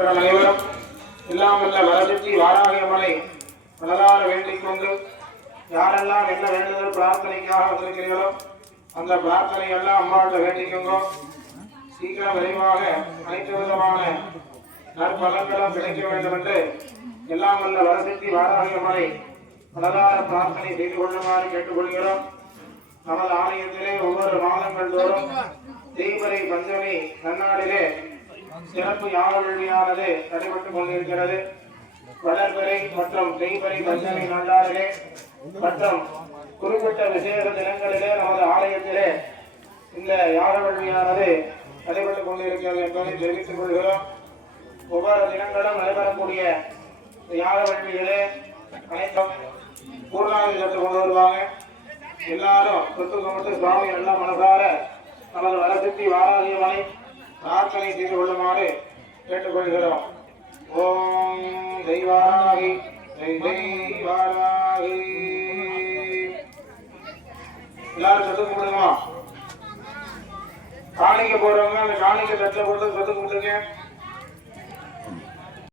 இவர்கள் அனைவரும் எல்லாம் வல்ல வரசக்தி வாராகியமனை மனதார வேண்டிக் கொண்டு யாரெல்லாம் என்ன வேண்டுதல் பிரார்த்தனைக்காக வந்திருக்கிறீர்களோ அந்த பிரார்த்தனை எல்லாம் அம்மாட்ட வேண்டிக்கோங்க சீக்கிரம் விரைவாக அனைத்து விதமான நற்பலன்களும் கிடைக்க வேண்டும் என்று எல்லாம் வல்ல வரசக்தி வாராகியமனை மனதார பிரார்த்தனை செய்து கொள்ளுமாறு கேட்டுக்கொள்கிறோம். நமது ஆலயத்திலே ஒவ்வொரு மாதங்கள் தோறும் தீபரை பஞ்சமி நன்னாளிலே சிறப்பு யாக நடைபெற்றுக் கொண்டிருக்கிறது. வளர்பறை மற்றும் தெய்வரை பஞ்சமி நன்னாளிலே மற்றும் குறிப்பிட்ட விசேஷ தினங்களிலே நமது ஆலயத்திலே இந்த யாக நடைபெற்றுக் கொண்டிருக்கிறது என்பதை தெரிவித்துக் கொள்கிறோம். ஒவ்வொரு தினங்களும் நடைபெறக்கூடிய இந்த அனைத்தும் பூர்ணாதி சத்து கொண்டு வருவாங்க. எல்லாரும் சொத்து கும்பிட்டு சுவாமி எல்லாம் மனசார நமது வரசித்தி வாராகியமனை பிரார்த்தனை செய்து கொள்ளுமாறு கேட்டுக்கொள்கிறோம். ஓம் தெய்வாராகி தெய்வாராகி. எல்லாரும் சொத்து கும்பிடுமா காணிக்க போறவங்க அந்த காணிக்க தட்டில் போட்டு சொத்து கும்பிடுங்க